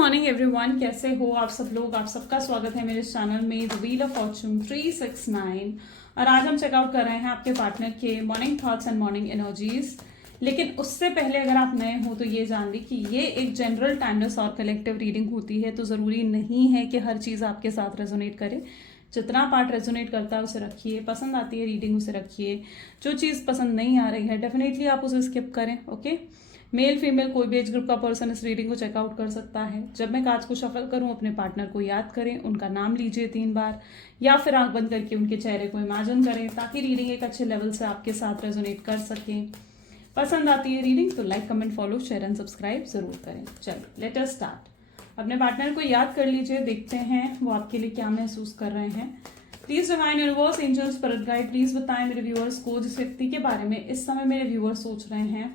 Morning everyone, कैसे हो आप सब लोग। आप सबका स्वागत है मेरे चैनल में द व्हील ऑफ फॉर्चून 369। और आज हम चेकआउट कर रहे हैं आपके पार्टनर के morning thoughts and morning energies. लेकिन उससे पहले अगर आप नए हो तो ये जान ली कि ये एक जनरल टाइमलेस और कलेक्टिव रीडिंग होती है, तो ज़रूरी नहीं है कि हर चीज़ आपके साथ रेजोनेट करे। जितना पार्ट रेजोनेट करता है उसे रखिए, पसंद आती है रीडिंग उसे रखिए, जो चीज़ पसंद नहीं आ रही है डेफिनेटली आप उसे स्किप करें। ओके, मेल फीमेल कोई भी एज ग्रुप का पर्सन इस रीडिंग को चेकआउट कर सकता है। जब मैं कार्ड्स को शफल करूं अपने पार्टनर को याद करें, उनका नाम लीजिए 3 बार या फिर आंख बंद करके उनके चेहरे को इमेजिन करें ताकि रीडिंग एक अच्छे लेवल से आपके साथ रेजोनेट कर सके। पसंद आती है रीडिंग तो like comment follow share and subscribe जरूर करें। चलो लेट अस स्टार्ट। अपने पार्टनर को याद कर लीजिए, देखते हैं वो आपके लिए क्या महसूस कर रहे हैं। Please divine universe angels spirit guide please बताएं मेरे व्यूअर्स को जिस व्यक्ति के बारे में इस समय मेरे व्यूअर्स सोच रहे हैं,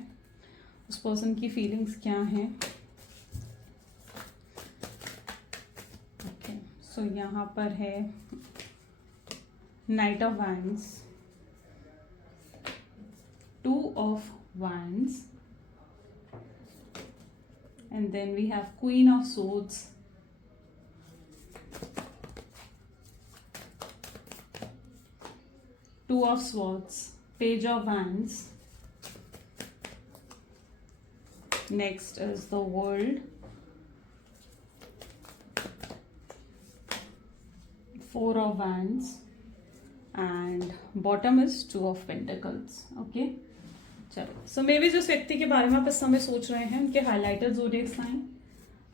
उस पर्सन की फीलिंग्स क्या हैं। ओके, सो यहाँ पर है night of wands, 2 of Wands, and then we have Queen of Swords, Two of Swords, Page of Wands. Next is the World, 4 of Wands, and bottom is 2 of Pentacles. Okay, चलो सो may be जिस व्यक्ति के बारे में आप इस समय सोच रहे हैं उनके highlighted zodiac sign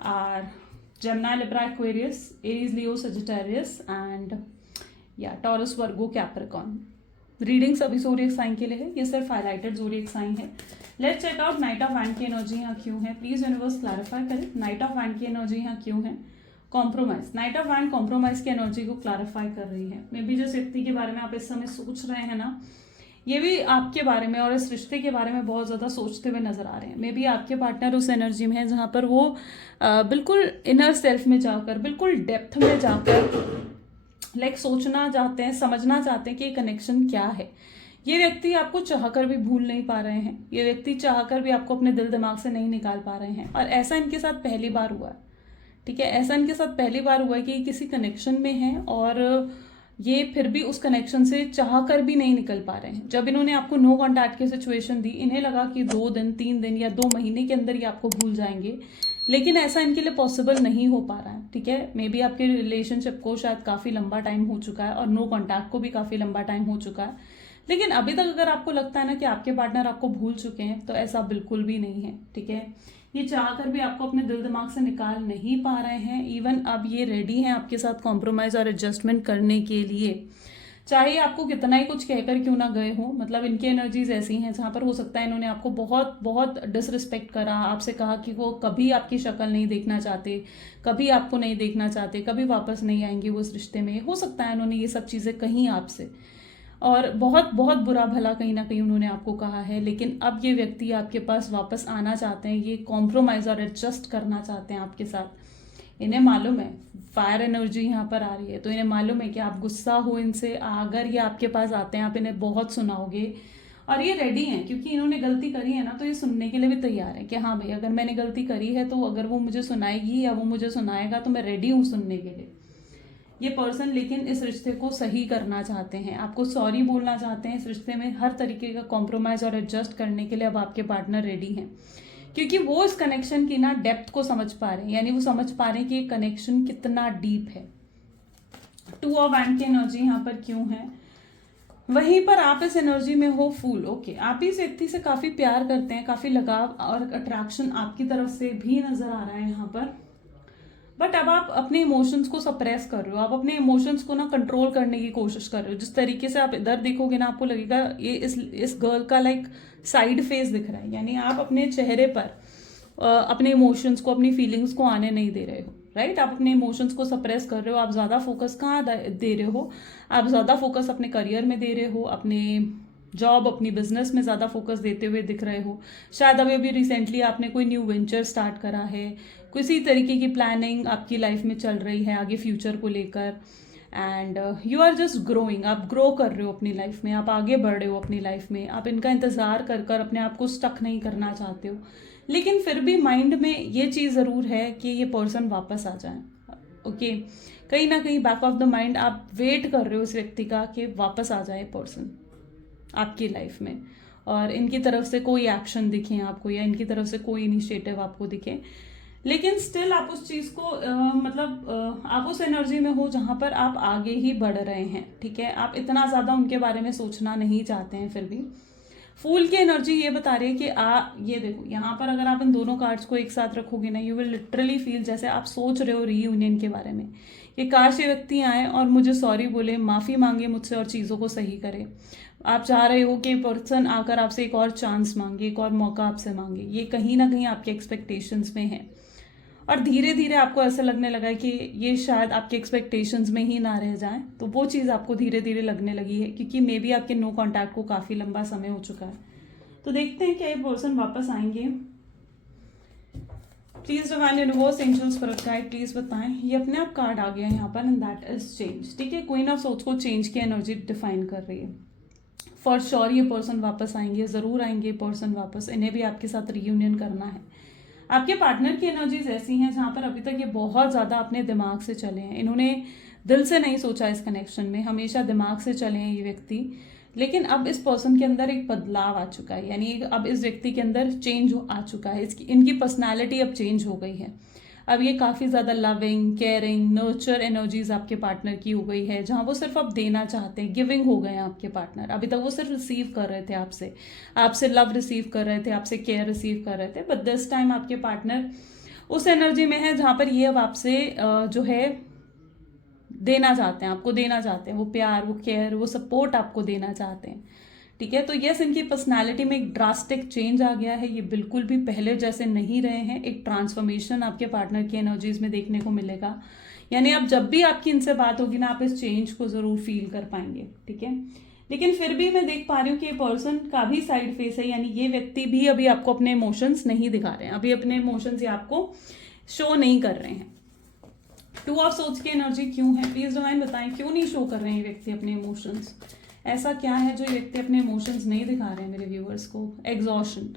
are Gemini, Libra, Aquarius, Aries, Leo, Sagittarius and या टॉरस, वर्गो, कैप्रिकॉर्न। रीडिंग सभी ज़ोडिएक साइन के लिए है, ये सिर्फ हाईलाइटेड ज़ोडिएक साइन है। Let's check out knight of wand की एनर्जी यहाँ क्यों है। प्लीज यूनिवर्स क्लैरिफाई करें नाइट ऑफ वैंड की एनर्जी यहाँ क्यों है। Compromise, knight of wand compromise की एनर्जी को क्लैरिफाई कर रही है। मे बी जिस व्यक्ति के बारे में आप इस समय सोच रहे हैं ना, ये भी आपके बारे में और इस रिश्ते के बारे में बहुत ज़्यादा सोचते हुए नजर आ रहे हैं। मे बी आपके पार्टनर उस एनर्जी में है जहाँ पर वो बिल्कुल इनर सेल्फ में जाकर, बिल्कुल डेप्थ में जाकर सोचना चाहते हैं, समझना चाहते हैं कि ये कनेक्शन क्या है। ये व्यक्ति आपको चाहकर भी भूल नहीं पा रहे हैं, ये व्यक्ति चाहकर भी आपको अपने दिल दिमाग से नहीं निकाल पा रहे हैं। और ऐसा इनके साथ पहली बार हुआ है, ठीक है, ऐसा इनके साथ पहली बार हुआ है कि किसी कनेक्शन में है और ये फिर भी उस कनेक्शन से चाहकर भी नहीं निकल पा रहे हैं। जब इन्होंने आपको नो कॉन्टैक्ट की सिचुएशन दी, इन्हें लगा कि 2 दिन 3 दिन या 2 महीने के अंदर ही आपको भूल जाएंगे, लेकिन ऐसा इनके लिए पॉसिबल नहीं हो पा रहा है। ठीक है, मे बी आपके रिलेशनशिप को शायद काफ़ी लंबा टाइम हो चुका है और नो कॉन्टैक्ट को भी काफ़ी लंबा टाइम हो चुका है, लेकिन अभी तक अगर आपको लगता है ना कि आपके पार्टनर आपको भूल चुके हैं तो ऐसा बिल्कुल भी नहीं है। ठीक है, ये चाहकर भी आपको अपने दिल दिमाग से निकाल नहीं पा रहे हैं। इवन अब ये रेडी हैं आपके साथ कॉम्प्रोमाइज और एडजस्टमेंट करने के लिए, चाहे आपको कितना ही कुछ कहकर क्यों ना गए हो। मतलब इनकी एनर्जीज ऐसी हैं जहाँ पर हो सकता है इन्होंने आपको बहुत बहुत डिसरिस्पेक्ट करा, आपसे कहा कि वो कभी आपकी शक्ल नहीं देखना चाहते, कभी आपको नहीं देखना चाहते, कभी वापस नहीं आएंगे वो इस रिश्ते में। हो सकता है इन्होंने ये सब चीज़ें कहीं आपसे, और बहुत बहुत बुरा भला कहीं ना कहीं उन्होंने आपको कहा है। लेकिन अब ये व्यक्ति आपके पास वापस आना चाहते हैं, ये कॉम्प्रोमाइज और एडजस्ट करना चाहते हैं आपके साथ। इन्हें मालूम है फायर एनर्जी यहाँ पर आ रही है, तो इन्हें मालूम है कि आप गुस्सा हो इनसे, अगर ये आपके पास आते हैं आप इन्हें बहुत सुनाओगे और ये रेडी हैं, क्योंकि इन्होंने गलती करी है ना, तो ये सुनने के लिए भी तैयार है कि हाँ भाई अगर मैंने गलती करी है तो अगर वो मुझे सुनाएगी या वो मुझे सुनाएगा तो मैं रेडी हूँ सुनने के लिए। ये पर्सन लेकिन इस रिश्ते को सही करना चाहते हैं, आपको सॉरी बोलना चाहते हैं। इस रिश्ते में हर तरीके का कॉम्प्रोमाइज और एडजस्ट करने के लिए अब आपके पार्टनर रेडी हैं, क्योंकि वो इस कनेक्शन की ना डेप्थ को समझ पा रहे हैं, यानी वो समझ पा रहे हैं कि ये कनेक्शन कितना डीप है। 2 ऑफ वैंड की एनर्जी यहाँ पर क्यों है, वहीं पर आप इस एनर्जी में हो फूल। ओके, आप इस व्यक्ति से काफी प्यार करते हैं, काफी लगाव और अट्रैक्शन आपकी तरफ से भी नजर आ रहा है यहाँ पर। बट अब आप अपने इमोशंस को सप्रेस कर रहे हो, आप अपने इमोशंस को ना कंट्रोल करने की कोशिश कर रहे हो। जिस तरीके से आप इधर देखोगे ना, आपको लगेगा ये इस गर्ल का साइड फेस दिख रहा है, यानी आप अपने चेहरे पर अपने इमोशंस को, अपनी फीलिंग्स को आने नहीं दे रहे हो। राइट, आप अपने इमोशंस को सप्रेस कर रहे हो। आप ज़्यादा फोकस कहाँ दे रहे हो, आप ज़्यादा फोकस अपने करियर में दे रहे हो, अपने जॉब, अपनी बिजनेस में ज़्यादा फोकस देते हुए दिख रहे हो। शायद अभी रिसेंटली आपने कोई न्यू वेंचर स्टार्ट करा है, किसी तरीके की प्लानिंग आपकी लाइफ में चल रही है आगे फ्यूचर को लेकर, and you are just growing, आप ग्रो कर रहे हो अपनी लाइफ में, आप आगे बढ़ रहे हो अपनी लाइफ में, आप इनका इंतज़ार कर कर अपने आप को स्टक नहीं करना चाहते हो, लेकिन फिर भी माइंड में ये चीज़ ज़रूर है कि ये पर्सन वापस आ जाए। ओके, कहीं ना कहीं बैक ऑफ द माइंड आप वेट कर रहे हो इस व्यक्ति का कि वापस आ जाए पर्सन आपकी लाइफ में, और इनकी तरफ से कोई एक्शन दिखे आपको, या इनकी तरफ से कोई इनिशिएटिव आपको दिखे, लेकिन स्टिल आप उस चीज़ को आप उस एनर्जी में हो जहाँ पर आप आगे ही बढ़ रहे हैं। ठीक है, आप इतना ज़्यादा उनके बारे में सोचना नहीं चाहते हैं। फिर भी फूल की एनर्जी ये बता रही है कि ये देखो यहाँ पर अगर आप इन दोनों कार्ड्स को एक साथ रखोगे ना, यू विल लिटरली फील जैसे आप सोच रहे हो रीयूनियन के बारे में, कि काश ये व्यक्ति आए और मुझे सॉरी बोले, माफ़ी मांगे मुझसे और चीज़ों को सही करे। आप चाह रहे हो कि पर्सन आकर आपसे एक और चांस मांगे, एक और मौका आपसे मांगे। ये कहीं ना कहीं आपके एक्सपेक्टेशंस में है, और धीरे धीरे आपको ऐसा लगने लगा है कि ये शायद आपके एक्सपेक्टेशंस में ही ना रह जाए, तो वो चीज़ आपको धीरे धीरे लगने लगी है, क्योंकि मे बी आपके नो कांटेक्ट को काफ़ी लंबा समय हो चुका है। तो देखते हैं क्या ये पर्सन वापस आएंगे। Please divine universe, angels, spirit guide, please बताएं। ये अपने आप कार्ड आ गया है यहाँ पर, एंड दैट इज चेंज। ठीक है, क्वीन ऑफ सोर्ड्स को चेंज की एनर्जी डिफाइन कर रही है। फॉर श्योर ये पर्सन वापस आएंगे, जरूर आएंगे पर्सन वापस। इन्हें भी आपके साथ रीयूनियन करना है। आपके पार्टनर की एनर्जीज ऐसी हैं जहां पर अभी तक ये बहुत ज़्यादा अपने दिमाग से चले हैं, इन्होंने दिल से नहीं सोचा इस कनेक्शन में, हमेशा दिमाग से चले हैं ये व्यक्ति। लेकिन अब इस पर्सन के अंदर एक बदलाव आ चुका है, यानी अब इस व्यक्ति के अंदर चेंज आ चुका है, इनकी पर्सनैलिटी अब चेंज हो गई है। अब ये काफ़ी ज़्यादा लविंग, केयरिंग, नर्चर एनर्जीज आपके पार्टनर की हो गई है, जहाँ वो सिर्फ अब देना चाहते हैं, गिविंग हो गए हैं आपके पार्टनर। अभी तक वो सिर्फ रिसीव कर रहे थे आपसे लव रिसीव कर रहे थे, आपसे केयर रिसीव कर रहे थे, बट दिस टाइम आपके पार्टनर उस एनर्जी में है जहाँ पर ये अब आपसे जो है देना चाहते हैं, आपको देना चाहते हैं, वो प्यार, वो केयर, वो सपोर्ट आपको देना चाहते हैं। ठीक है, तो यस, इनकी पर्सनालिटी में एक ड्रास्टिक चेंज आ गया है, ये बिल्कुल भी पहले जैसे नहीं रहे हैं। एक ट्रांसफॉर्मेशन आपके पार्टनर की एनर्जीज में देखने को मिलेगा, यानी अब जब भी आपकी इनसे बात होगी ना, आप इस चेंज को जरूर फील कर पाएंगे। ठीक है, लेकिन फिर भी मैं देख पा रही हूँ कि ये पर्सन का भी साइड फेस है, यानी ये व्यक्ति भी अभी आपको अपने इमोशंस नहीं दिखा रहे हैं, अभी अपने इमोशंस ये आपको शो नहीं कर रहे हैं। टू ऑफ सोच की एनर्जी क्यों है, प्लीज डिवाइन बताएं, क्यों नहीं शो कर रहे हैं व्यक्ति अपने इमोशंस? ऐसा क्या है जो व्यक्ति अपने इमोशंस नहीं दिखा रहे हैं मेरे व्यूअर्स को? एग्जॉशन,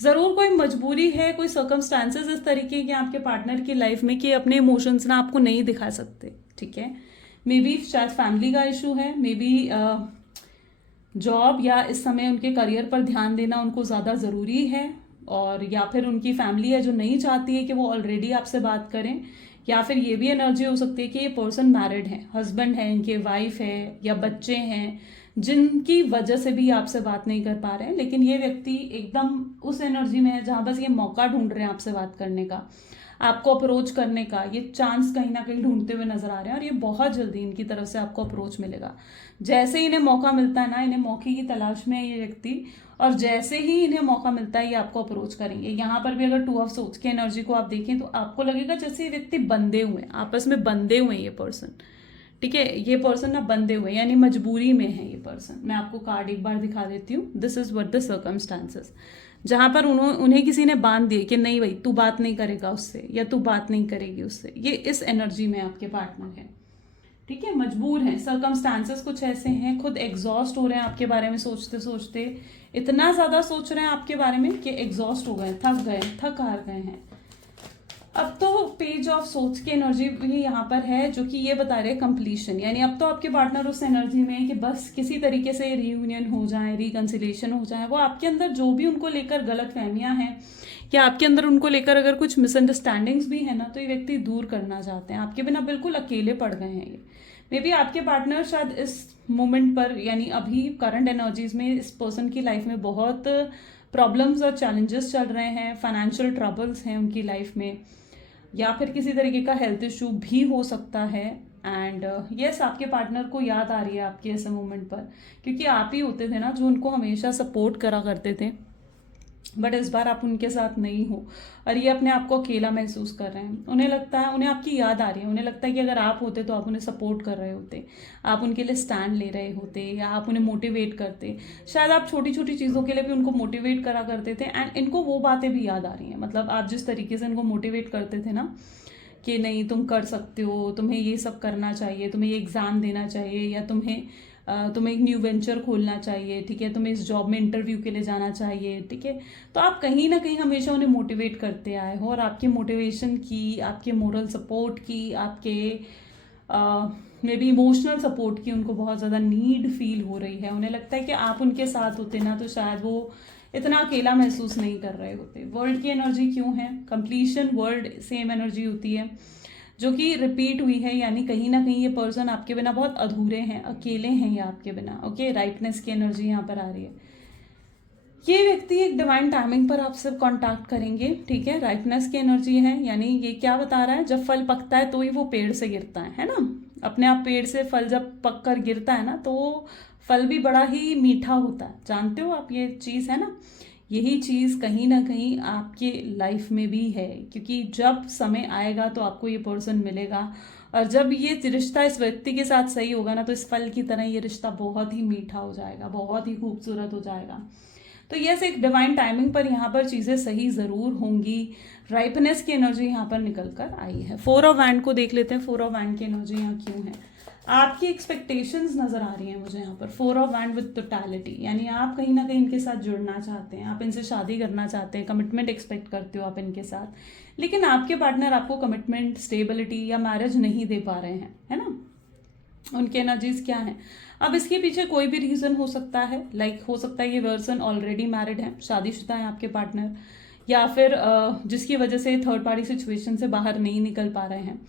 जरूर कोई मजबूरी है, कोई सर्कमस्टांसेस इस तरीके के आपके पार्टनर की लाइफ में कि अपने इमोशंस ना आपको नहीं दिखा सकते। ठीक है, मे बी शायद फैमिली का इशू है, मे बी जॉब या इस समय उनके करियर पर ध्यान देना उनको ज़्यादा ज़रूरी है, और या फिर उनकी फैमिली है जो नहीं चाहती है कि वो ऑलरेडी आपसे बात करें, या फिर ये भी एनर्जी हो सकती है कि ये पर्सन मैरिड है, हस्बैंड है, इनके वाइफ है या बच्चे हैं, जिनकी वजह से भी आपसे बात नहीं कर पा रहे हैं। लेकिन ये व्यक्ति एकदम उस एनर्जी में है जहाँ बस ये मौका ढूंढ रहे हैं आपसे बात करने का, आपको अप्रोच करने का, ये चांस कहीं ना कहीं ढूंढते हुए नजर आ रहे हैं, और ये बहुत जल्दी इनकी तरफ से आपको अप्रोच मिलेगा। जैसे ही इन्हें मौका मिलता है ना, इन्हें मौके की तलाश में है ये व्यक्ति, और जैसे ही इन्हें मौका मिलता है ये आपको अप्रोच करेंगे। यहाँ पर भी अगर टू ऑफ सोर्ड्स की एनर्जी को आप देखें तो आपको लगेगा जैसे ये व्यक्ति बंधे हुए हैं, आपस में बंधे हुए हैं ये पर्सन। ठीक है, ये पर्सन ना बंधे हुए यानी मजबूरी में है ये पर्सन। मैं आपको कार्ड एक बार दिखा देती हूँ। This is what the circumstances, जहां पर उन्हें किसी ने बांध दिए कि नहीं भाई तू बात नहीं करेगा उससे, या तू बात नहीं करेगी उससे। ये इस एनर्जी में आपके पार्टनर है। ठीक है, मजबूर हैं, सर्कमस्टांसेस कुछ ऐसे हैं, खुद एग्जॉस्ट हो रहे हैं आपके बारे में सोचते सोचते, इतना ज्यादा सोच रहे हैं आपके बारे में कि एग्जॉस्ट हो गए, थक गए, थक हार गए हैं। अब तो पेज ऑफ सोच की एनर्जी भी यहाँ पर है, जो कि ये बता रहे कंप्लीशन, यानी अब तो आपके पार्टनर उस एनर्जी में है कि बस किसी तरीके से रीयूनियन हो जाए, रिकंसिलिएशन हो जाए। वो आपके अंदर जो भी उनको लेकर गलत फहमियां हैं, या आपके अंदर उनको लेकर अगर कुछ मिसअंडरस्टैंडिंग्स भी है ना, तो ये व्यक्ति दूर करना चाहते हैं। आपके बिना बिल्कुल अकेले पड़ गए हैं ये। मे बी आपके पार्टनर शायद इस मोमेंट पर, यानी अभी करंट एनर्जीज में इस पर्सन की लाइफ में बहुत प्रॉब्लम्स और चैलेंजेस चल रहे हैं, फाइनेंशियल ट्रबल्स हैं उनकी लाइफ में, या फिर किसी तरीके का हेल्थ इशू भी हो सकता है। एंड यस, आपके पार्टनर को याद आ रही है आपके ऐसे मोमेंट पर, क्योंकि आप ही होते थे ना जो उनको हमेशा सपोर्ट करा करते थे, बट इस बार आप उनके साथ नहीं हो, और ये अपने आप को अकेला महसूस कर रहे हैं। उन्हें लगता है, उन्हें आपकी याद आ रही है, उन्हें लगता है कि अगर आप होते तो आप उन्हें सपोर्ट कर रहे होते, आप उनके लिए स्टैंड ले रहे होते, या आप उन्हें मोटिवेट करते। शायद आप छोटी छोटी चीज़ों के लिए भी उनको मोटिवेट करा करते थे, एंड इनको वो बातें भी याद आ रही हैं। मतलब आप जिस तरीके से इनको मोटिवेट करते थे ना, कि नहीं तुम कर सकते हो, तुम्हें ये सब करना चाहिए, तुम्हें ये एग्ज़ाम देना चाहिए, या तुम्हें एक न्यू वेंचर खोलना चाहिए, ठीक है, तुम्हें इस जॉब में इंटरव्यू के लिए जाना चाहिए, ठीक है। तो आप कहीं ना कहीं हमेशा उन्हें मोटिवेट करते आए हो, और आपके मोटिवेशन की, आपके मोरल सपोर्ट की, आपके मे बी इमोशनल सपोर्ट की उनको बहुत ज़्यादा नीड फील हो रही है। उन्हें लगता है कि आप उनके साथ होते ना तो शायद वो इतना अकेला महसूस नहीं कर रहे होते। वर्ल्ड की एनर्जी क्यों है? कंप्लीशन, वर्ल्ड सेम एनर्जी होती है जो कि रिपीट हुई है, यानी कहीं ना कहीं ये पर्सन आपके बिना बहुत अधूरे हैं, अकेले हैं ये आपके बिना। ओके, राइटनेस की एनर्जी यहाँ पर आ रही है। ये व्यक्ति एक डिवाइन टाइमिंग पर आपसे कांटेक्ट करेंगे, ठीक है। राइटनेस की एनर्जी है, यानी ये क्या बता रहा है, जब फल पकता है तो ही वो पेड़ से गिरता है ना। अपने आप पेड़ से फल जब पक कर गिरता है ना तो वो फल भी बड़ा ही मीठा होता है, जानते हो आप ये चीज़, है ना। यही चीज़ कहीं ना कहीं आपके लाइफ में भी है, क्योंकि जब समय आएगा तो आपको ये पर्सन मिलेगा, और जब ये रिश्ता इस व्यक्ति के साथ सही होगा ना तो इस फल की तरह ये रिश्ता बहुत ही मीठा हो जाएगा, बहुत ही खूबसूरत हो जाएगा। तो यस, एक डिवाइन टाइमिंग पर यहाँ पर चीज़ें सही ज़रूर होंगी। राइपनेस की एनर्जी यहाँ पर निकल कर आई है। 4 ऑफ वैंड को देख लेते हैं, 4 ऑफ वैंड की एनर्जी यहाँ क्यों है। आपकी एक्सपेक्टेशंस नज़र आ रही हैं मुझे यहाँ पर। 4 ऑफ वैंड विद टोटलिटी, यानी आप कहीं ना कहीं इनके साथ जुड़ना चाहते हैं, आप इनसे शादी करना चाहते हैं, कमिटमेंट एक्सपेक्ट करते हो आप इनके साथ, लेकिन आपके पार्टनर आपको कमिटमेंट, स्टेबिलिटी या मैरिज नहीं दे पा रहे हैं, है ना। उनके एनर्जीज क्या हैं? अब इसके पीछे कोई भी रीजन हो सकता है, लाइक हो सकता है ये पर्सन ऑलरेडी मैरिड है, शादीशुदा है आपके पार्टनर, या फिर जिसकी वजह से थर्ड पार्टी सिचुएशन से बाहर नहीं निकल पा रहे हैं।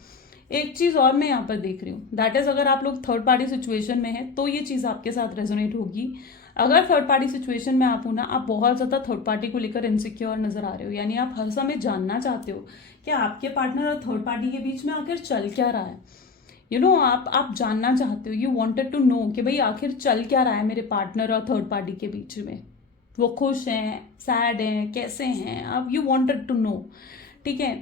एक चीज और मैं यहाँ पर देख रही हूँ, दैट इज अगर आप लोग थर्ड पार्टी सिचुएशन में है तो ये चीज आपके साथ रेजोनेट होगी। अगर थर्ड पार्टी सिचुएशन में आप हो ना, आप बहुत ज्यादा थर्ड पार्टी को लेकर इनसिक्योर नजर आ रहे हो, यानी आप हर समय जानना चाहते हो कि आपके पार्टनर और थर्ड पार्टी के बीच में आखिर चल क्या रहा है। आप जानना चाहते हो, यू वॉन्टेड टू नो कि भाई आखिर चल क्या रहा है मेरे पार्टनर और थर्ड पार्टी के बीच में। वो खुश हैं, सैड हैं, कैसे हैं, आप यू वॉन्टेड टू नो, ठीक है।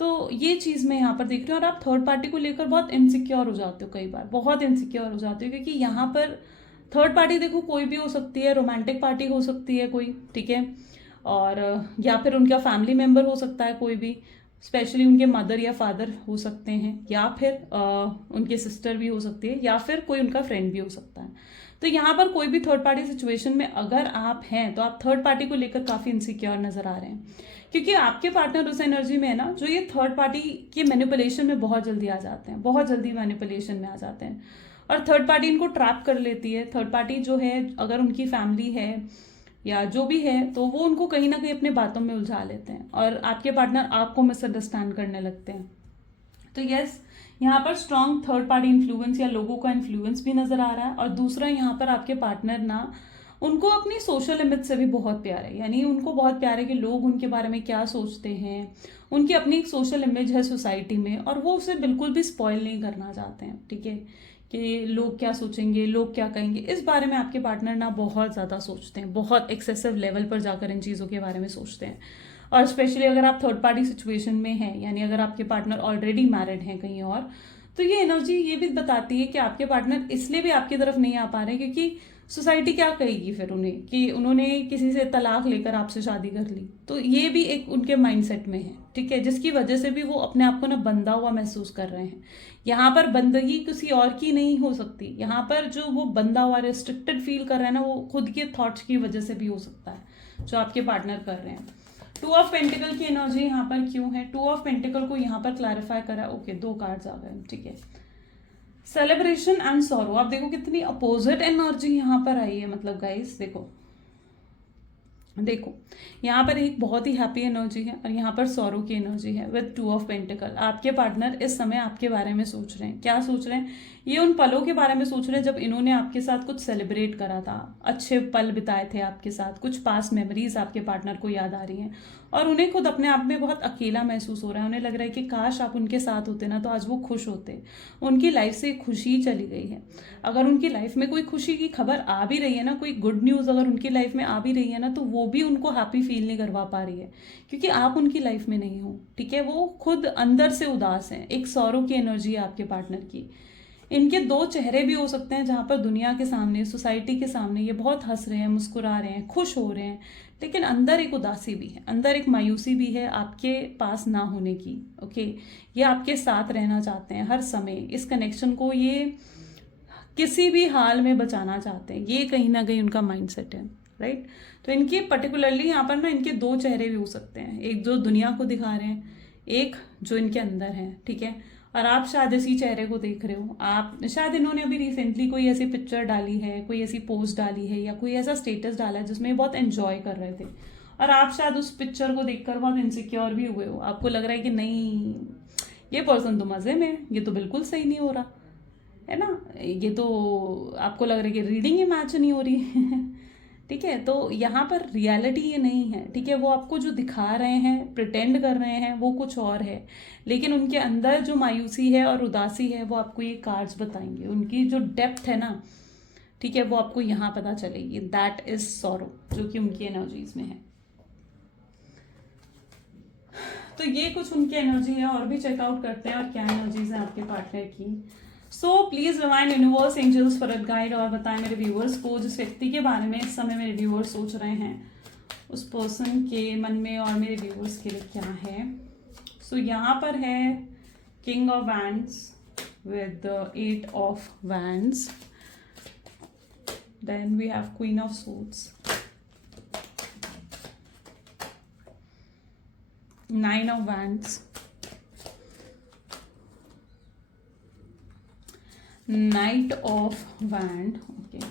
तो ये चीज़ मैं यहाँ पर देख रही हूँ, और आप थर्ड पार्टी को लेकर बहुत इनसिक्योर हो जाते हो, कई बार बहुत इनसिक्योर हो जाते हो, क्योंकि यहाँ पर थर्ड पार्टी देखो कोई भी हो सकती है, रोमांटिक पार्टी हो सकती है कोई, ठीक है, और या फिर उनका फैमिली मेम्बर हो सकता है कोई भी, स्पेशली उनके मदर या फादर हो सकते हैं, या फिर उनके सिस्टर भी हो सकती है, या फिर कोई उनका फ्रेंड भी हो सकता है। तो यहाँ पर कोई भी थर्ड पार्टी सिचुएशन में अगर आप हैं तो आप थर्ड पार्टी को लेकर काफ़ी इनसिक्योर नजर आ रहे हैं, क्योंकि आपके पार्टनर उस एनर्जी में है ना जो ये थर्ड पार्टी के मैनिपुलेशन में बहुत जल्दी आ जाते हैं, बहुत जल्दी मैनिपुलेशन में आ जाते हैं, और थर्ड पार्टी इनको ट्रैप कर लेती है। थर्ड पार्टी जो है, अगर उनकी फैमिली है या जो भी है, तो वो उनको कहीं ना कहीं अपने बातों में उलझा लेते हैं, और आपके पार्टनर आपको मिसअंडरस्टैंड करने लगते हैं। तो यस, यहाँ पर स्ट्रॉन्ग थर्ड पार्टी इन्फ्लुएंस या लोगों का इन्फ्लुएंस भी नजर आ रहा है। और दूसरा, यहाँ पर आपके पार्टनर ना, उनको अपनी सोशल इमेज से भी बहुत प्यार है, यानी उनको बहुत प्यार है कि लोग उनके बारे में क्या सोचते हैं। उनकी अपनी एक सोशल इमेज है सोसाइटी में, और वो उसे बिल्कुल भी स्पॉइल नहीं करना चाहते हैं, ठीक है, कि लोग क्या सोचेंगे, लोग क्या कहेंगे, इस बारे में आपके पार्टनर ना बहुत ज़्यादा सोचते हैं, बहुत एक्सेसिव लेवल पर जाकर इन चीज़ों के बारे में सोचते हैं। और स्पेशली अगर आप थर्ड पार्टी सिचुएशन में हैं, यानी अगर आपके पार्टनर ऑलरेडी मैरिड हैं कहीं और, तो ये एनर्जी ये भी बताती है कि आपके पार्टनर इसलिए भी आपकी तरफ नहीं आ पा रहे क्योंकि सोसाइटी क्या कहेगी फिर उन्हें कि उन्होंने किसी से तलाक लेकर आपसे शादी कर ली। तो ये भी एक उनके माइंडसेट में है, ठीक है, जिसकी वजह से भी वो अपने आप को ना बंधा हुआ महसूस कर रहे हैं। यहाँ पर बंदगी किसी और की नहीं हो सकती, यहाँ पर जो वो बंधा हुआ रिस्ट्रिक्टेड फील कर रहे हैं ना, वो खुद के थॉट्स की वजह से भी हो सकता है जो आपके पार्टनर कर रहे हैं। 2 ऑफ पेंटिकल की एनर्जी यहाँ पर क्यों है? 2 ऑफ पेंटिकल को यहाँ पर क्लैरिफाई करा, ओके 2 कार्ड्स आ गए, ठीक है। सेलिब्रेशन एंड सॉरो, आप देखो कितनी अपोजिट एनर्जी यहाँ पर आई है, मतलब गाइस देखो यहाँ पर एक बहुत ही हैप्पी एनर्जी है, और यहाँ पर सॉरो की एनर्जी है विद 2 ऑफ पेंटिकल। आपके पार्टनर इस समय आपके बारे में सोच रहे हैं, क्या सोच रहे हैं? ये उन पलों के बारे में सोच रहे हैं जब इन्होंने आपके साथ कुछ सेलिब्रेट करा था, अच्छे पल बिताए थे आपके साथ, कुछ पास मेमोरीज आपके पार्टनर को याद आ रही हैं, और उन्हें खुद अपने आप में बहुत अकेला महसूस हो रहा है। उन्हें लग रहा है कि काश आप उनके साथ होते ना तो आज वो खुश होते, उनकी लाइफ से खुशी चली गई है। अगर उनकी लाइफ में कोई खुशी की खबर आ भी रही है ना, कोई गुड न्यूज़ अगर उनकी लाइफ में आ भी रही है ना, तो वो भी उनको हैप्पी फील नहीं करवा पा रही है क्योंकि आप उनकी लाइफ में नहीं हो, ठीक है। वो खुद अंदर से उदास हैं, एक सॉरो की एनर्जी है आपके पार्टनर की। इनके दो चेहरे भी हो सकते हैं, जहाँ पर दुनिया के सामने, सोसाइटी के सामने ये बहुत हंस रहे हैं, मुस्कुरा रहे हैं, खुश हो रहे हैं, लेकिन अंदर एक उदासी भी है, अंदर एक मायूसी भी है आपके पास ना होने की। ओके, ये आपके साथ रहना चाहते हैं हर समय, इस कनेक्शन को ये किसी भी हाल में बचाना चाहते हैं, ये कहीं ना कहीं उनका माइंडसेट है, राइट। तो इनके पर्टिकुलरली यहाँ पर ना इनके दो चेहरे भी हो सकते हैं, एक जो दुनिया को दिखा रहे हैं, एक जो इनके अंदर है, ठीक है। और आप शायद इसी चेहरे को देख रहे हो, आप शायद इन्होंने अभी रिसेंटली कोई ऐसी पिक्चर डाली है, कोई ऐसी पोस्ट डाली है, या कोई ऐसा स्टेटस डाला है जिसमें बहुत एंजॉय कर रहे थे, और आप शायद उस पिक्चर को देखकर बहुत इनसिक्योर भी हुए हो। आपको लग रहा है कि नहीं, ये पर्सन तो मज़े में है, ये तो बिल्कुल सही नहीं हो रहा है ना, ये तो आपको लग रहा है कि रीडिंग ही मैच नहीं हो रही ठीक है। तो यहाँ पर रियलिटी ये नहीं है, ठीक है। वो आपको जो दिखा रहे हैं, प्रिटेंड कर रहे हैं, वो कुछ और है, लेकिन उनके अंदर जो मायूसी है और उदासी है वो आपको ये कार्ड्स बताएंगे। उनकी जो डेप्थ है ना, ठीक है, वो आपको यहाँ पता चलेगी। दैट इज सॉरो, जो कि उनकी एनर्जीज में है। तो ये कुछ उनकी एनर्जी है, और भी चेकआउट करते हैं और क्या एनर्जीज है आपके पार्टनर की। So please divine universe angels for guide, और बताएं मेरे व्यूअर्स को, जिस व्यक्ति के बारे में इस समय मेरे व्यूअर्स सोच रहे हैं, उस पर्सन के मन में और मेरे व्यूअर्स के लिए क्या है। सो यहाँ पर है king of wands with the 8 of wands, then we have queen of swords, 9 of wands, knight of wand, okay,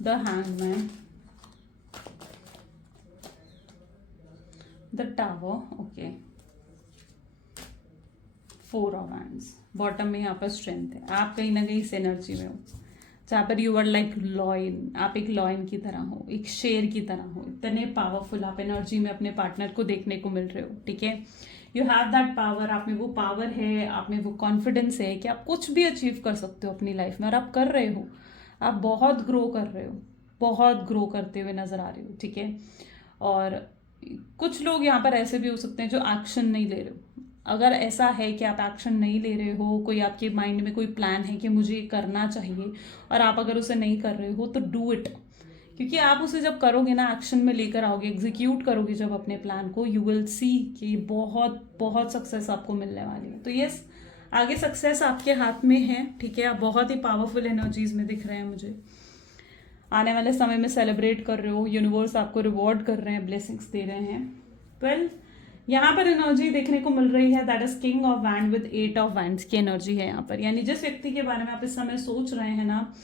the hangman, the tower, okay, 4 of wands। Bottom में यहाँ पर स्ट्रेंथ है, आप कहीं ना कहीं इस एनर्जी में हो जहाँ पर यू आर लाइक लॉयन, आप एक लॉयन की तरह हो, एक शेर की तरह हो, इतने पावरफुल आप एनर्जी में अपने पार्टनर को देखने को मिल रहे हो, ठीक है। यू हैव दैट पावर, आप में वो पावर है, आप में वो कॉन्फिडेंस है कि आप कुछ भी अचीव कर सकते हो अपनी लाइफ में, और आप कर रहे हो, आप बहुत ग्रो कर रहे हो, बहुत ग्रो करते हुए नजर आ रहे हो, ठीक है। और कुछ लोग यहाँ पर ऐसे भी हो सकते हैं जो एक्शन नहीं ले रहे हो। अगर ऐसा है कि आप एक्शन नहीं ले रहे हो, कोई आपके माइंड में कोई प्लान है कि मुझे करना चाहिए, और आप अगर उसे नहीं कर रहे हो तो डू इट, क्योंकि आप उसे जब करोगे ना, एक्शन में लेकर आओगे, एग्जीक्यूट करोगे जब अपने प्लान को, यू विल सी कि बहुत बहुत सक्सेस आपको मिलने वाली है। तो यस, आगे सक्सेस आपके हाथ में है, ठीक है। आप बहुत ही पावरफुल एनर्जीज में दिख रहे हैं मुझे, आने वाले समय में सेलिब्रेट कर रहे हो, यूनिवर्स आपको रिवॉर्ड कर रहे हैं, ब्लेसिंग्स दे रहे हैं। वेल, यहाँ पर एनर्जी देखने को मिल रही है, that is king of wand with 8 of wands की एनर्जी है यहाँ पर। यानी जिस व्यक्ति के बारे में आप इस समय सोच रहे हैं ना,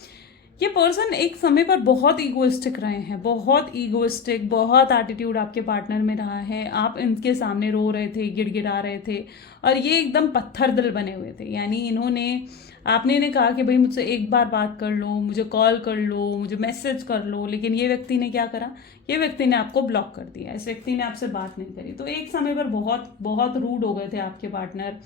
ये पर्सन एक समय पर बहुत ईगोइस्टिक रहे हैं, बहुत ईगोइस्टिक, बहुत एटीट्यूड आपके पार्टनर में रहा है। आप इनके सामने रो रहे थे, गिड़गिड़ा रहे थे, और ये एकदम पत्थर दिल बने हुए थे। यानी इन्होंने, आपने इन्हें कहा कि भाई मुझसे एक बार बात कर लो, मुझे कॉल कर लो, मुझे मैसेज कर लो, लेकिन ये व्यक्ति ने क्या करा, ये व्यक्ति ने आपको ब्लॉक कर दिया, इस व्यक्ति ने आपसे बात नहीं करी। तो एक समय पर बहुत बहुत रूड हो गए थे आपके पार्टनर,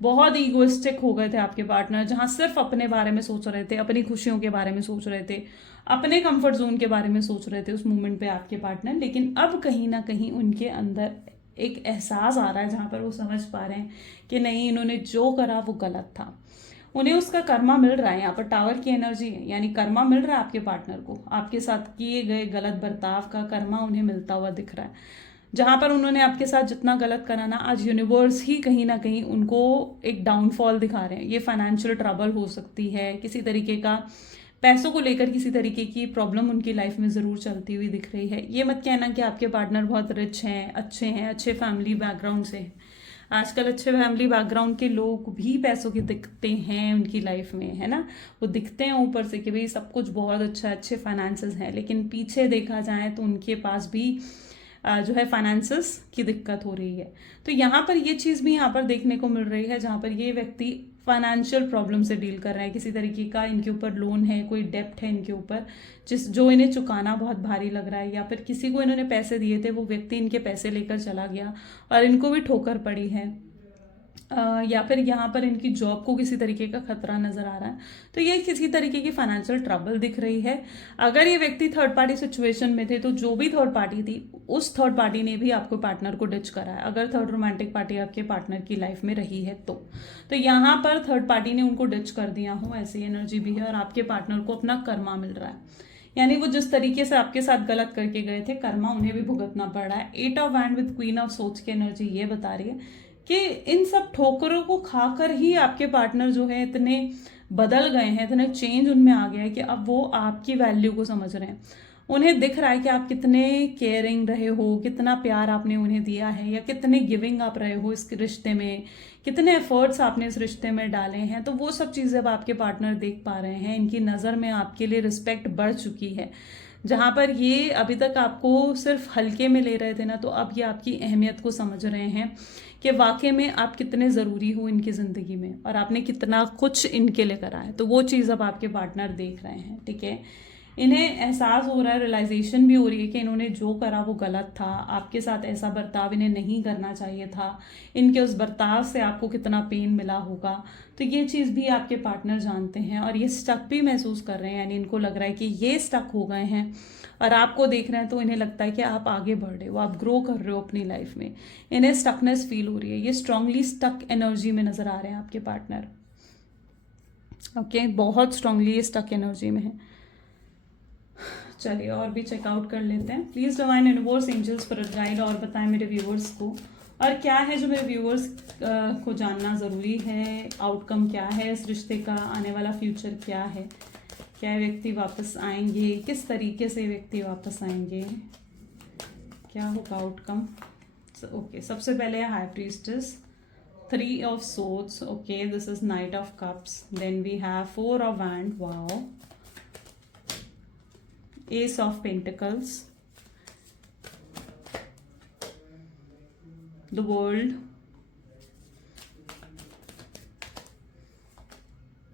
बहुत ईगोइस्टिक हो गए थे आपके पार्टनर, जहां सिर्फ अपने बारे में सोच रहे थे, अपनी खुशियों के बारे में सोच रहे थे, अपने कंफर्ट जोन के बारे में सोच रहे थे उस मोमेंट पे आपके पार्टनर। लेकिन अब कहीं ना कहीं उनके अंदर एक एहसास आ रहा है, जहां पर वो समझ पा रहे हैं कि नहीं, इन्होंने जो करा वो गलत था, उन्हें उसका कर्मा मिल रहा है। यहाँ पर टावर की एनर्जी है, यानी कर्मा मिल रहा है आपके पार्टनर को, आपके साथ किए गए गलत बर्ताव का कर्मा उन्हें मिलता हुआ दिख रहा है। जहां पर उन्होंने आपके साथ जितना गलत करा ना, आज यूनिवर्स ही कहीं ना कहीं उनको एक डाउनफॉल दिखा रहे हैं। ये फाइनेंशियल ट्रबल हो सकती है, किसी तरीके का पैसों को लेकर किसी तरीके की प्रॉब्लम उनकी लाइफ में ज़रूर चलती हुई दिख रही है। ये मत कहना कि आपके पार्टनर बहुत रिच हैं, अच्छे फैमिली बैकग्राउंड से हैं। आजकल अच्छे फैमिली बैकग्राउंड के लोग भी पैसों के दिखते हैं उनकी लाइफ में, है ना। वो दिखते हैं ऊपर से कि भाई सब कुछ बहुत अच्छा, अच्छे फाइनेंसेस हैं, लेकिन पीछे देखा जाए तो उनके पास भी जो है फाइनेंसेस की दिक्कत हो रही है। तो यहाँ पर ये चीज़ भी यहाँ पर देखने को मिल रही है, जहाँ पर ये व्यक्ति फाइनेंशियल प्रॉब्लम से डील कर रहे हैं। किसी तरीके का इनके ऊपर लोन है, कोई डेप्ट है इनके ऊपर, जो इन्हें चुकाना बहुत भारी लग रहा है, या फिर किसी को इन्होंने पैसे दिए थे, वो व्यक्ति इनके पैसे लेकर चला गया और इनको भी ठोकर पड़ी है। या फिर यहाँ पर इनकी जॉब को किसी तरीके का खतरा नजर आ रहा है, तो ये किसी तरीके की फाइनेंशियल ट्रबल दिख रही है। अगर ये व्यक्ति थर्ड पार्टी सिचुएशन में थे तो जो भी थर्ड पार्टी थी उस थर्ड पार्टी ने भी आपको पार्टनर को डिच करा है, अगर थर्ड रोमांटिक पार्टी आपके पार्टनर की लाइफ में रही है तो यहाँ पर थर्ड पार्टी ने उनको डिच कर दिया हो, ऐसी एनर्जी भी है। और आपके पार्टनर को अपना कर्मा मिल रहा है, यानी वो जिस तरीके से आपके साथ गलत करके गए थे कर्मा उन्हें भी भुगतना पड़ रहा है। 8 of wand with queen of सोच की एनर्जी ये बता रही है कि इन सब ठोकरों को खाकर ही आपके पार्टनर जो है इतने बदल गए हैं, इतने चेंज उनमें आ गया है कि अब वो आपकी वैल्यू को समझ रहे हैं। उन्हें दिख रहा है कि आप कितने केयरिंग रहे हो, कितना प्यार आपने उन्हें दिया है, या कितने गिविंग आप रहे हो इस रिश्ते में, कितने एफर्ट्स आपने इस रिश्ते में डाले हैं। तो वो सब चीज़ें अब आपके पार्टनर देख पा रहे हैं, इनकी नज़र में आपके लिए रिस्पेक्ट बढ़ चुकी है। जहाँ पर ये अभी तक आपको सिर्फ हल्के में ले रहे थे ना, तो अब ये आपकी अहमियत को समझ रहे हैं कि वाकई में आप कितने ज़रूरी हो इनकी ज़िंदगी में और आपने कितना कुछ इनके लिए करा है। तो वो चीज़ अब आपके पार्टनर देख रहे हैं, ठीक है। इन्हें एहसास हो रहा है, रियलाइजेशन भी हो रही है कि इन्होंने जो करा वो गलत था, आपके साथ ऐसा बर्ताव इन्हें नहीं करना चाहिए था, इनके उस बर्ताव से आपको कितना पेन मिला होगा। तो ये चीज़ भी आपके पार्टनर जानते हैं और ये स्टक भी महसूस कर रहे हैं, यानी इनको लग रहा है कि ये स्टक हो गए हैं और आपको देख रहे हैं तो इन्हें लगता है कि आप आगे बढ़ रहे हो, आप ग्रो कर रहे हो अपनी लाइफ में। इन्हें स्टकनेस फील हो रही है, ये स्ट्रांगली स्टक एनर्जी में नज़र आ रहे हैं आपके पार्टनर। ओके, बहुत स्ट्रांगली ये स्टक एनर्जी में है। चलिए और भी चेकआउट कर लेते हैं। प्लीज़ डिवाइन यूनिवर्स एंजल्स पर गाइड और बताएं मेरे व्यूअर्स को, और क्या है जो मेरे व्यूअर्स को जानना ज़रूरी है, आउटकम क्या है इस रिश्ते का, आने वाला फ्यूचर क्या है, क्या व्यक्ति वापस आएंगे, किस तरीके से व्यक्ति वापस आएंगे, क्या होगा आउटकम। ओके, सबसे पहले है high priestess, 3 of swords, okay, this is knight of cups, then we have 4 of wand, wow, Ace of Pentacles, the World,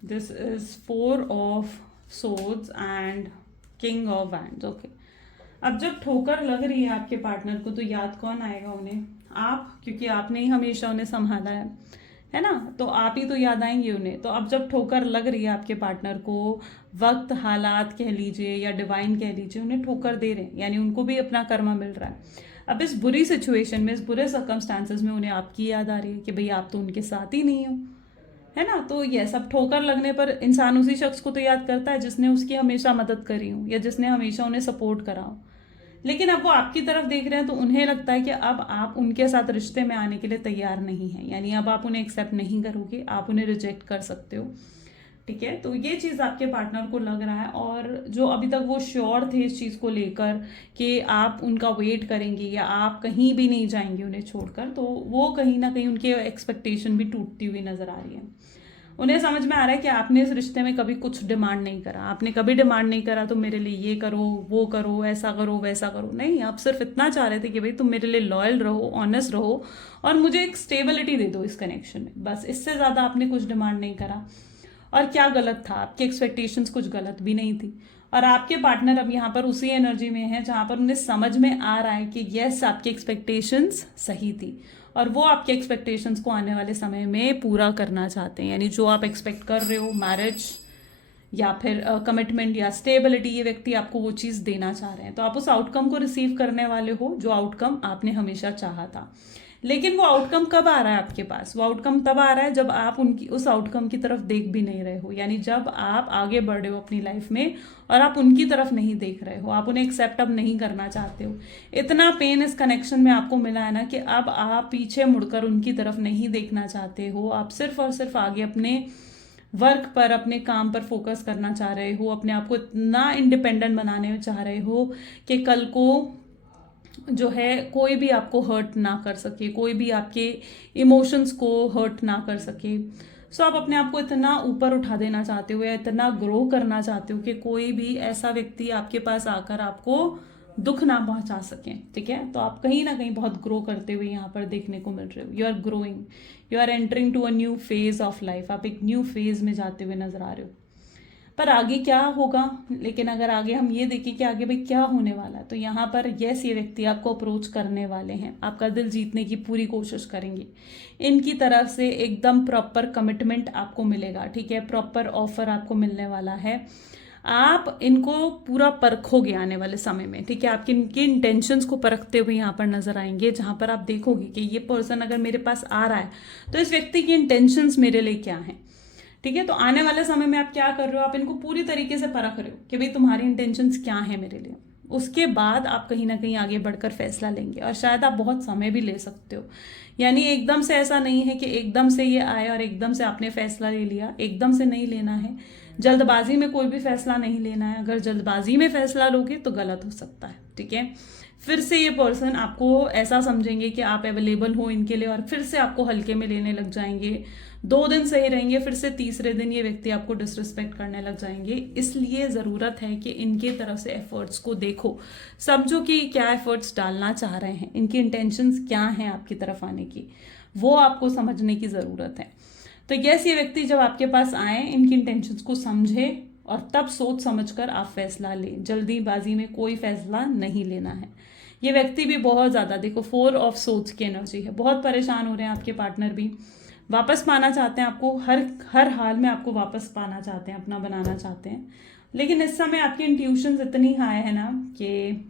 this is 4 of Swords and King of Wands. Okay, अब जब ठोकर लग रही है आपके पार्टनर को तो याद कौन आएगा उन्हें? आप, क्योंकि आपने ही हमेशा उन्हें संभाला है ना, तो आप ही तो याद आएंगे उन्हें। तो अब जब ठोकर लग रही है आपके पार्टनर को, वक्त, हालात कह लीजिए या डिवाइन कह लीजिए उन्हें ठोकर दे रहे हैं, यानी उनको भी अपना कर्मा मिल रहा है। अब इस बुरी सिचुएशन में, इस बुरे सर्कमस्टांसेस में उन्हें आपकी याद आ रही है कि भाई आप तो उनके साथ ही नहीं हो, है ना। तो ये सब ठोकर लगने पर इंसान उसी शख्स को तो याद करता है जिसने उसकी हमेशा मदद करी हो या जिसने हमेशा उन्हें सपोर्ट करा हो। लेकिन अब वो आपकी तरफ देख रहे हैं तो उन्हें लगता है कि अब आप उनके साथ रिश्ते में आने के लिए तैयार नहीं हैं, यानी अब आप उन्हें एक्सेप्ट नहीं करोगे, आप उन्हें रिजेक्ट कर सकते हो, ठीक है। तो ये चीज़ आपके पार्टनर को लग रहा है, और जो अभी तक वो श्योर थे इस चीज़ को लेकर कि आप उनका वेट करेंगे या आप कहीं भी नहीं जाएंगे उन्हें छोड़कर, तो वो कहीं ना कहीं उनके एक्सपेक्टेशन भी टूटती हुई नजर आ रही है। उन्हें समझ में आ रहा है कि आपने इस रिश्ते में कभी कुछ डिमांड नहीं करा, आपने कभी डिमांड नहीं करा तो मेरे लिए ये करो, वो करो, ऐसा करो, वैसा करो, नहीं, आप सिर्फ इतना चाह रहे थे कि भाई तुम मेरे लिए लॉयल रहो, ऑनेस्ट रहो और मुझे एक स्टेबिलिटी दे दो इस कनेक्शन में, बस। इससे ज़्यादा आपने कुछ डिमांड नहीं करा। और क्या गलत था, आपकी एक्सपेक्टेशंस कुछ गलत भी नहीं थी। और आपके पार्टनर अब यहाँ पर उसी एनर्जी में है जहाँ पर उन्हें समझ में आ रहा है कि यस, आपकी एक्सपेक्टेशंस सही थी और वो आपके एक्सपेक्टेशंस को आने वाले समय में पूरा करना चाहते हैं, यानी जो आप एक्सपेक्ट कर रहे हो, मैरिज या फिर कमिटमेंट या स्टेबिलिटी, ये व्यक्ति आपको वो चीज़ देना चाह रहे हैं। तो आप उस आउटकम को रिसीव करने वाले हो जो आउटकम आपने हमेशा चाहा था। लेकिन वो आउटकम कब आ रहा है आपके पास? वो आउटकम तब आ रहा है जब आप उनकी उस आउटकम की तरफ देख भी नहीं रहे हो, यानी जब आप आगे बढ़ रहे हो अपनी लाइफ में और आप उनकी तरफ नहीं देख रहे हो, आप उन्हें एक्सेप्ट अब नहीं करना चाहते हो। इतना पेन इस कनेक्शन में आपको मिला है ना कि अब आप पीछे मुड़कर उनकी तरफ नहीं देखना चाहते हो, आप सिर्फ और सिर्फ आगे अपने वर्क पर, अपने काम पर फोकस करना चाह रहे हो, अपने आप को इतना इंडिपेंडेंट बनाने चाह रहे हो कि कल को जो है कोई भी आपको हर्ट ना कर सके, कोई भी आपके इमोशंस को हर्ट ना कर सके। सो आप अपने आप को इतना ऊपर उठा देना चाहते हो या इतना ग्रो करना चाहते हो कि कोई भी ऐसा व्यक्ति आपके पास आकर आपको दुख ना पहुंचा सके, ठीक है। तो आप कहीं ना कहीं बहुत ग्रो करते हुए यहाँ पर देखने को मिल रहे हो। You are growing, you are entering to a new phase of life, आप एक न्यू फेज में जाते हुए नजर आ रहे हो। पर आगे क्या होगा, लेकिन अगर आगे हम ये देखें कि आगे भाई क्या होने वाला है, तो यहाँ पर यस, ये व्यक्ति आपको अप्रोच करने वाले हैं, आपका दिल जीतने की पूरी कोशिश करेंगे। इनकी तरफ से एकदम प्रॉपर कमिटमेंट आपको मिलेगा, ठीक है, प्रॉपर ऑफर आपको मिलने वाला है। आप इनको पूरा परखोगे आने वाले समय में, ठीक है, आपकी इनकी इंटेंशंस को परखते हुए यहाँ पर नजर आएंगे, जहाँ पर आप देखोगे कि ये पर्सन अगर मेरे पास आ रहा है तो इस व्यक्ति की इंटेंशंस मेरे लिए क्या हैं, ठीक है। तो आने वाले समय में आप क्या कर रहे हो, आप इनको पूरी तरीके से परख रहे हो कि भाई तुम्हारी इंटेंशंस क्या है मेरे लिए। उसके बाद आप कहीं ना कहीं आगे बढ़कर फैसला लेंगे, और शायद आप बहुत समय भी ले सकते हो। यानी एकदम से ऐसा नहीं है कि एकदम से ये आए और एकदम से आपने फैसला ले लिया, एकदम से नहीं लेना है। जल्दबाजी में कोई भी फैसला नहीं लेना है। अगर जल्दबाजी में फैसला लोगे तो गलत हो सकता है, ठीक है। फिर से ये पर्सन आपको ऐसा समझेंगे कि आप अवेलेबल हो इनके लिए, और फिर से आपको हल्के में लेने लग जाएंगे। 2 दिन सही रहेंगे, फिर से तीसरे दिन ये व्यक्ति आपको डिसरिस्पेक्ट करने लग जाएंगे। इसलिए ज़रूरत है कि इनके तरफ से एफर्ट्स को देखो, समझो कि क्या एफर्ट्स डालना चाह रहे हैं, इनकी इंटेंशंस क्या हैं आपकी तरफ आने की, वो आपको समझने की ज़रूरत है। तो यस, ये व्यक्ति जब आपके पास आए, इनकी इंटेंशंस को समझे और तब सोच समझकर आप फैसला लें। जल्दीबाजी में कोई फैसला नहीं लेना है। ये व्यक्ति भी बहुत ज़्यादा, देखो 4 ऑफ सोच की एनर्जी है, बहुत परेशान हो रहे हैं आपके पार्टनर भी, वापस पाना चाहते हैं आपको, हर हाल में आपको वापस पाना चाहते हैं, अपना बनाना चाहते हैं। लेकिन इस समय आपकी इंट्यूशंस इतनी हाई है ना कि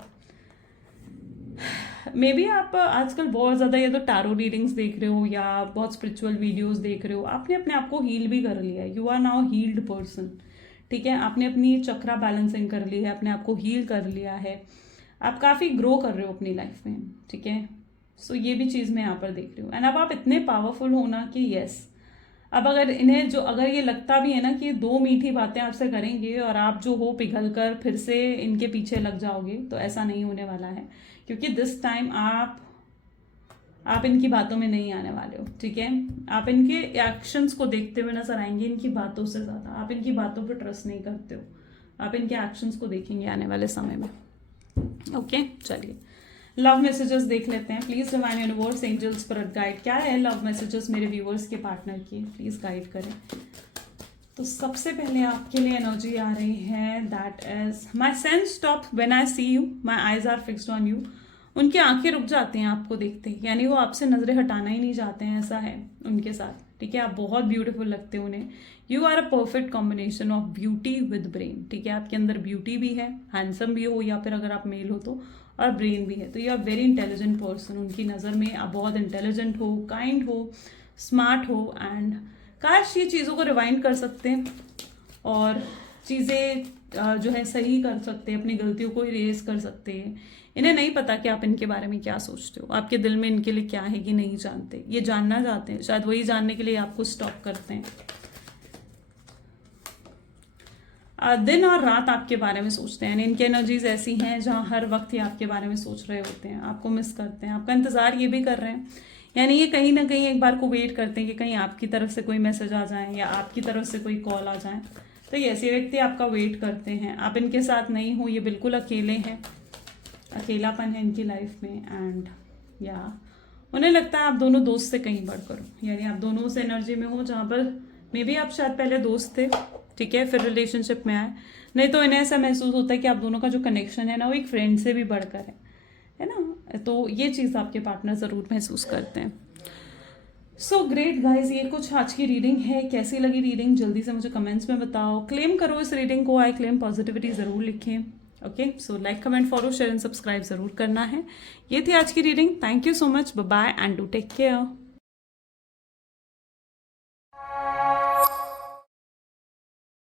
मे बी आप आजकल बहुत ज़्यादा ये तो टैरो रीडिंग्स देख रहे हो या बहुत स्पिरिचुअल वीडियोस देख रहे हो, आपने अपने आप को हील भी कर लिया है। You are now healed person, ठीक है। आपने अपनी चक्रा बैलेंसिंग कर ली है, अपने आप को हील कर लिया है, आप काफ़ी ग्रो कर रहे हो अपनी लाइफ में, ठीक है। सो ये भी चीज़ मैं यहाँ पर देख रही हूँ। एंड अब आप इतने पावरफुल हो ना कि यस, अब अगर इन्हें अगर ये लगता भी है ना कि 2 मीठी बातें आपसे करेंगे और आप जो हो पिघल कर फिर से इनके पीछे लग जाओगे, तो ऐसा नहीं होने वाला है। क्योंकि दिस टाइम आप इनकी बातों में नहीं आने वाले हो, ठीक है। आप इनके एक्शंस को देखते हुए नजर आएंगे, इनकी बातों से ज़्यादा। आप इनकी बातों पर ट्रस्ट नहीं करते हो, आप इनके एक्शंस को देखेंगे आने वाले समय में, ओके। चलिए लव मैसेजेस देख लेते हैं। Please divine universe, angels, spirit guide, क्या है लव मैसेजेस मेरे व्यूअर्स के पार्टनर की, प्लीज गाइड करें। तो सबसे पहले आपके लिए एनर्जी आ रही है, that is my sense stop when I see you, my eyes are fixed on you. उनकी आंखें रुक जाती हैं आपको देखते ही, यानी वो आपसे नजरें हटाना ही नहीं चाहते हैं, ऐसा है उनके साथ, ठीक है। आप बहुत ब्यूटीफुल लगते हो उन्हें। You are a perfect combination of beauty with brain, ठीक है। आपके अंदर ब्यूटी भी है, हैंडसम भी हो, या फिर अगर आप मेल हो तो, और ब्रेन भी है। तो you are very intelligent person. उनकी नज़र में आप बहुत इंटेलिजेंट हो, काइंड हो, स्मार्ट हो। एंड काश ये चीज़ों को रिवाइंड कर सकते हैं और चीज़ें जो है सही कर सकते हैं, अपनी गलतियों को इरेज कर सकते हैं। इन्हें नहीं पता कि आप इनके बारे में क्या सोचते हो, आपके दिल में इनके लिए क्या है कि नहीं जानते। ये जानना चाहते हैं, शायद वही जानने के लिए आपको स्टॉप करते हैं। दिन और रात आपके बारे में सोचते हैं। इनकी एनर्जीज ऐसी हैं जहाँ हर वक्त ये आपके बारे में सोच रहे होते हैं, आपको मिस करते हैं, आपका इंतजार ये भी कर रहे हैं। यानी ये कहीं ना कहीं एक बार को वेट करते हैं कि कहीं आपकी तरफ से कोई मैसेज आ जाए या आपकी तरफ से कोई कॉल आ जाए। तो ये ऐसे व्यक्ति आपका वेट करते हैं। आप इनके साथ नहीं हो, ये बिल्कुल अकेले हैं, अकेलापन है इनकी लाइफ में। एंड या उन्हें लगता है आप दोनों दोस्त से कहीं बढ़कर हो, यानी आप दोनों उस एनर्जी में हो जहाँ पर मे बी आप शायद पहले दोस्त थे, ठीक है, फिर रिलेशनशिप में आए। नहीं तो इन्हें ऐसा महसूस होता है कि आप दोनों का जो कनेक्शन है ना, वो एक फ्रेंड से भी बढ़कर है ना। तो ये चीज़ आपके पार्टनर ज़रूर महसूस करते हैं। सो ग्रेट गाइज, ये कुछ आज की रीडिंग है। कैसी लगी रीडिंग जल्दी से मुझे कमेंट्स में बताओ। क्लेम करो इस रीडिंग को, आई क्लेम पॉजिटिविटी ज़रूर लिखें, okay. So like, comment, follow, share and subscribe ज़रूर करना है। ये थी आज की reading. Thank you so much, bye bye and do take care.